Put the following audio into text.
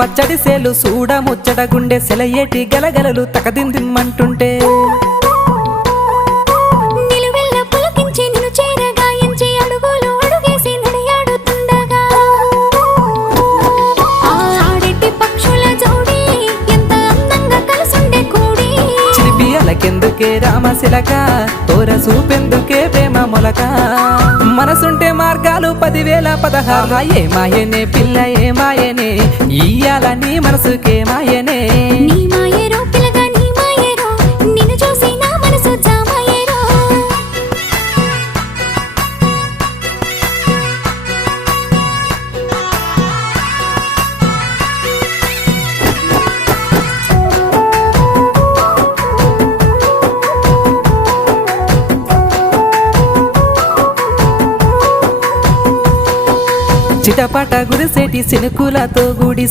పచ్చడి సేలు సూడ ముచ్చట గుండె సెలయేటి గలగలలు తకదిందిమ్మంటుంటే నిలువెల్ల పులకించి నిన్ను చేరగాయించి అడుగులు అడుగేసి నడియాడుతుండగా ఆడెట్టి పక్షుల జోడి ఎంత అందంగా కలుసుండే కూడి చిలిపియలకెందుకే రామశిలక తోర చూపెందుకే ప్రేమ మొలక మనసుంటే మార్గాలు 10,016 ఏమాయనే పిల్ల ఏమాయనే ఇయ్యాల నీ మనసుకే మాయనే నీ మాయేరో పిల్లగా నీ మాయేరో నిన్ను చూసి నా మనసు జామాయేరో చిటపట గురిసేటి సినుకులతో గుడి